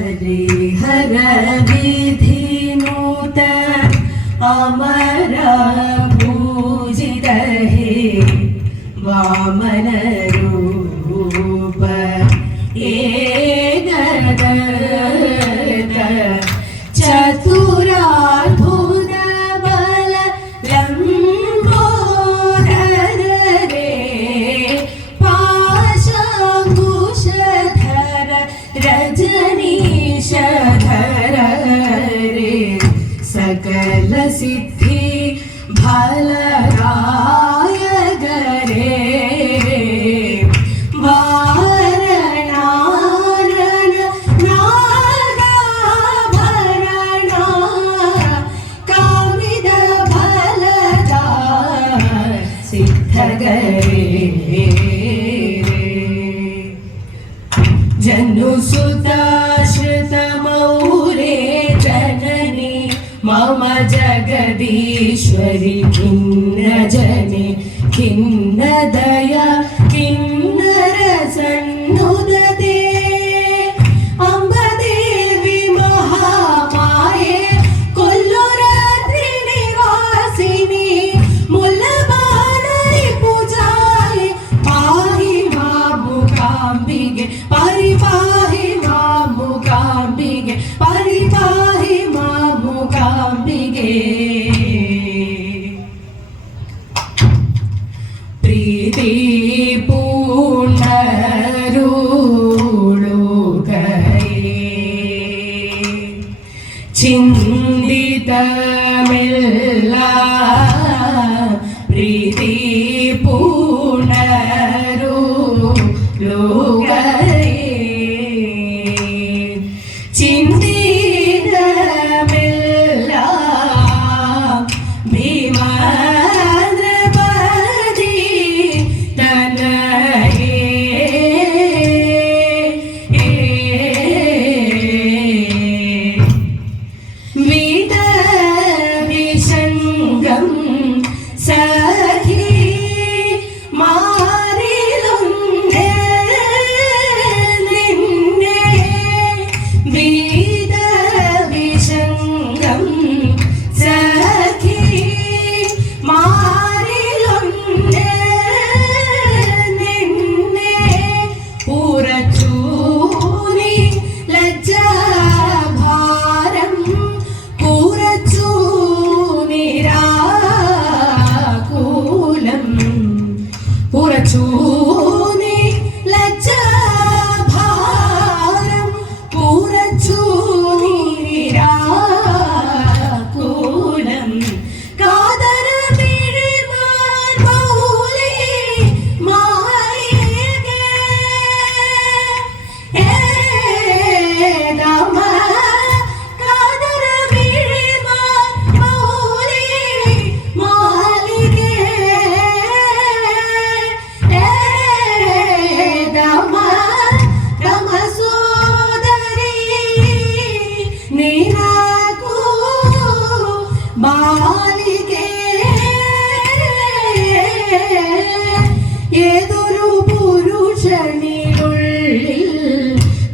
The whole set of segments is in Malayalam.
हरिहर विधिनुत अमर पूजित हे वामन रूप एकदत्त चतुरार्बुद बल लंबोदर रे पाशांकुशधर रजनीशधर रे सकल सिद्धि भलदायक रे वारणारन नागाभरण कामिद फलदा सिद्ध रे जनुसुताश्रित मौरे जननी मम जगदीश्वरि खिन्न जने खिन्न दया किन्नर सन्नुदते अम्बदेवी महामाये कोल्लुरात्रि निवासिनी मुल्लबानरि पूजाये पाहि मां मूकाम्बिके परिपाहि मां मूकाम्बिके परिपाहि मां मूकाम्बिके प्रीति ചിന്തിതമില്ല പ്രീതി പൂണരുലോകയേ ചിന്തിതമില്ല ഭീമദ്രപതി തനയേ വിദവിശങ്കം സഖി മാറിലുണ്ടേ നിന്നെ വിദവിശങ്കം സഖി മാറിലുണ്ടേ നിന്നെ പുറച്ചൂനി ലജ്ജാഭാരം പുറച്ചൂ നിരാകൂലം പുറച്ചൂനി ലജ്ജാഭാരം പുറച്ചൂ നിരാകൂലം കാതര പിഴിമാൻ മൗലി മായകേ ഏദമ കാതര പിഴിമാൻ മൗലി മാലികേ ഏദമ രമസോദരി നീനാകൂ ബാലികേ ഏതൊരു പുരുഷനിലുള്ളിൽ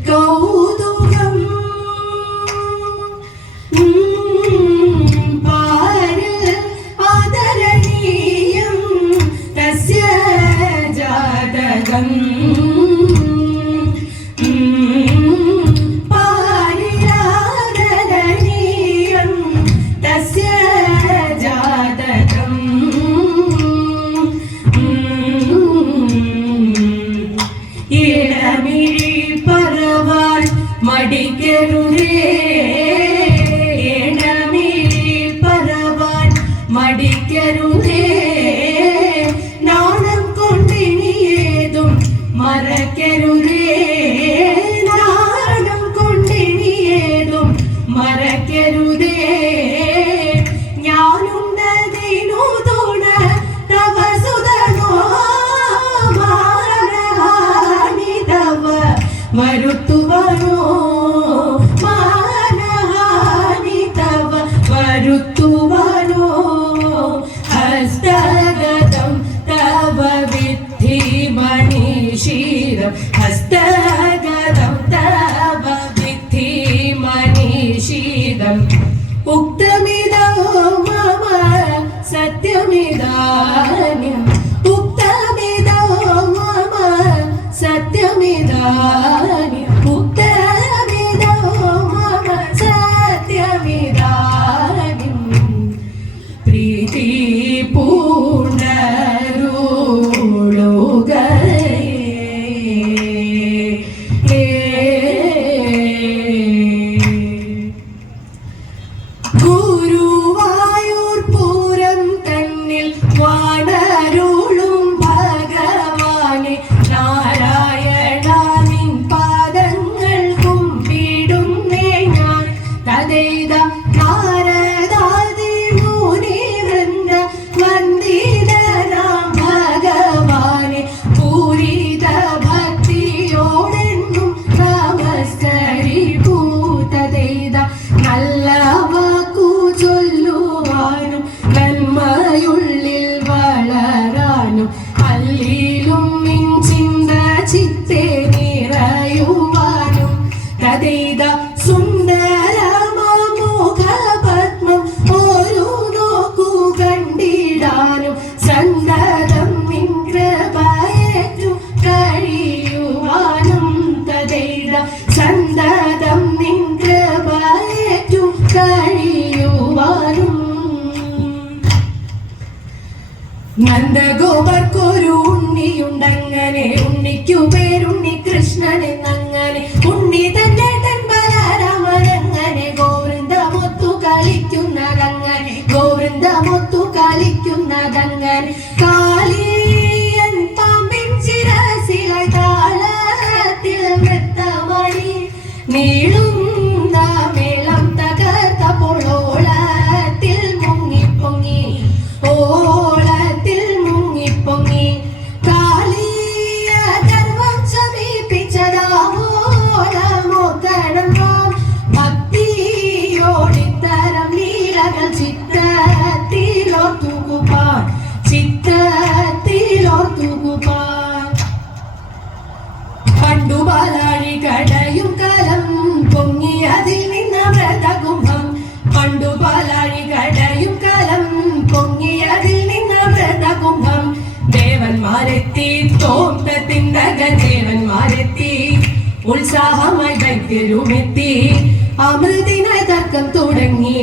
കൗതുകം പാരിൽ ആദരണീയം തസ്യ ജാതകം പാരിലാദരണീയം തസ്യ ജാതകം ഇളമിഴി പറവാൻ മടിക്കരുതേ ഇളമിഴി പറവാൻ മടിക്കരുതേ നാണം കൊണ്ടിനിയേതും മറക്കരുതേ നാണം കൊണ്ടിനിയേതും മറക്കരുതേ ഞാനുണ്ടതിനു തുണ തവ സുതനോ മാനഹാനി തവ വരുത്തുവനോ മാന ഗീതം ഉക്തമിതോ മമ സത്യമിദാനിം ഉക്തമിതോ മമ സത്യമിദാനിം ഉക്തമിതോ മമ സത്യമിദാനിം പ്രീതി ഗുരുവായൂർ പൂരം തന്നിൽ വാണരുളും ഭഗവാനെ നാരായണ നിൻ പാദങ്ങൾ കുമ്പിടുന്നേ ഞാൻ തഥൈത നാരദാദി മുനി വൃന്ദ വന്ദിതനാം ഭഗവാനെ പൂരിത ഭക്തിയോടെന്നും നമസ്കരിപ്പൂ തഥൈത നല്ല ചൊല്ലുവാനും നന്മയുള്ളിൽ വളരാനും അല്ലിലും ചിന്ത ചിത്തെ നിറയുവാനും തഥൈത സുന്ദരമുഖ പത്മം ഒരു നോക്കു കണ്ടിടാനും സന്തതം നിൻ കൃപയേറ്റു കഴിയുവാനും തഥൈത സന്തതം നിൻ കൃപയേറ്റു കഴിയുവാനും നന്ദഗോപർക്കൊരു ഉണ്ണിയുണ്ടങ്ങനെ ഉണ്ണിക്കു പേരുണ്ണി കൃഷ്ണനെന്നങ്ങനെ ഉണ്ണി തന്നെ ബലരാമനങ്ങനെ ഗോവൃന്ദമൊത്തു കളിക്കുന്നതങ്ങനെ ഗോവൃന്ദമൊത്തു കളിക്കുന്നതങ്ങനെ കാളിയൻ പാമ്പിൻ ശിരസിലായി താളത്തിൽ നൃത്തമണി നീളുന്ന മേളം തകർത്തപ്പോൾ ഓളത്തിൽ മുങ്ങിപ്പൊങ്ങി ഓളത്തിൽ മുങ്ങിപ്പൊങ്ങി കാളിയ ഗർവം സമീപിച്ചതാവോളമോക്കണം ഭക്തിയോടിത്തരം ലീലകൾ ചിത്തത്തിലോർത്തുകുപാൻ ചിത്തത്തിലോർത്തുകുപാൻ പണ്ടു പാലാഴി കടയും കലം പൊങ്ങി അതിൽ നിന്ന വ്രതകുംഭം പണ്ടു പാലാഴി കടയും കലം പൊങ്ങി അതിൽ നിന്ന വ്രതകുംഭം ദേവന്മാരെത്തി തോന്തത്തിന്തക ദേവന്മാരെത്തി ഉത്സാഹമായി ദൈത്യരുമെത്തി അമൃതിനായി തർക്കം തുടങ്ങി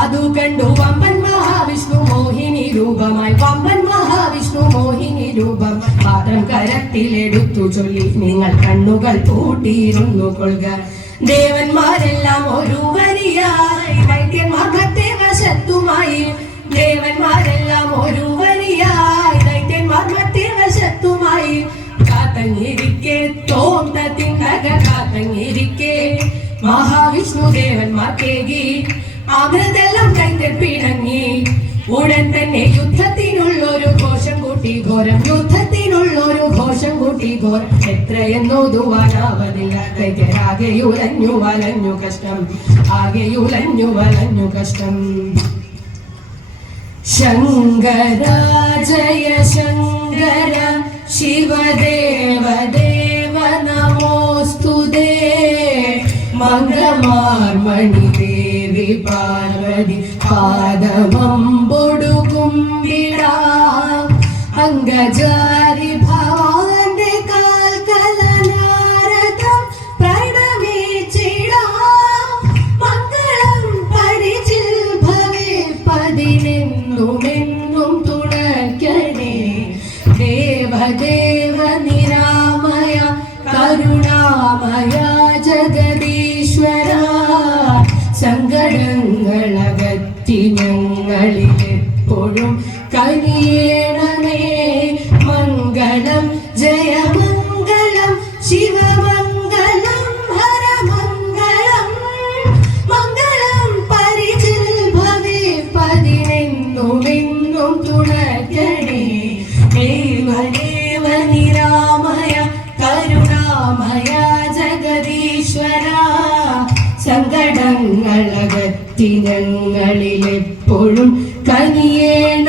അതു കണ്ടു വമ്പൻ മഹാവിഷ്ണു മോഹിനി രൂപമായി വമ്പൻ മഹാവിഷ്ണു മോഹിനി രൂപം പാദം കരത്തിലെടുത്തു ചൊല്ലി നിങ്ങൾ കണ്ണുകൾ പൂട്ടിയിരുന്നു കൊള്ളുക ദേവന്മാരെല്ലാം ഒരു വരിയായി ദൈത്യന്മാർ മറ്റേ വശത്തുമായി ദേവന്മാരെല്ലാം ഒരു വരിയായി ദൈത്യന്മാർ മറ്റേ വശത്തുമായി കാത്തങ്ങിരിക്കെ തോന്തത്തിന്തക കാത്തങ്ങിരിക്കെ മഹാവിഷ്ണു ദേവന്മാർക്കേകി അമൃതെല്ലാം കൈത്തൽ പിണങ്ങി ഉടൻ തന്നെ യുദ്ധത്തിനുള്ളൊരു ഘോഷം കൂട്ടി ഘോരം യുദ്ധത്തിനുള്ളൊരു ഘോഷം കൂട്ടി ഘോരം എത്രയെന്നോതുവാനാവതില്ല കൈത്തരാകെയുലഞ്ഞു വലഞ്ഞു കഷ്ടം ആകെയുലഞ്ഞു വലഞ്ഞു കഷ്ടം ശങ്കര ജയ ശങ്കര ശിവദേവ ദേവ നമോസ്തുതേ മംഗളമാർമണി ദേവി പാർവതി പാദമമ്പൊടുകുമ്പിടാം അംഗജാരി ഭവാന്റെ കാൽക്കലനാരദം പ്രണമിച്ചിടാം മംഗളം പരിചിൽ ഭവേ പതിനെന്നുമെന്നും തുണയ്ക്കണേ ദേവദേവ നിരാമയ കരുണാമയ ജഗദീശ്വര സങ്കടങ്ങളകറ്റി ഞങ്ങളിലെപ്പോഴും കനിയേണമേ മംഗളം ജയമംഗളം ശിവമംഗളം ഹരമംഗളം മംഗളം പരിചിൽ ഭവേ പതിനെന്നുമെന്നും തുണയ്ക്കണേ ദേവദേവ നിരാമയ കരുണാമയ ജഗദീശ്വര സങ്കടങ്ങളകറ്റി ഞങ്ങളിലെപ്പോഴും കനിയേണമേ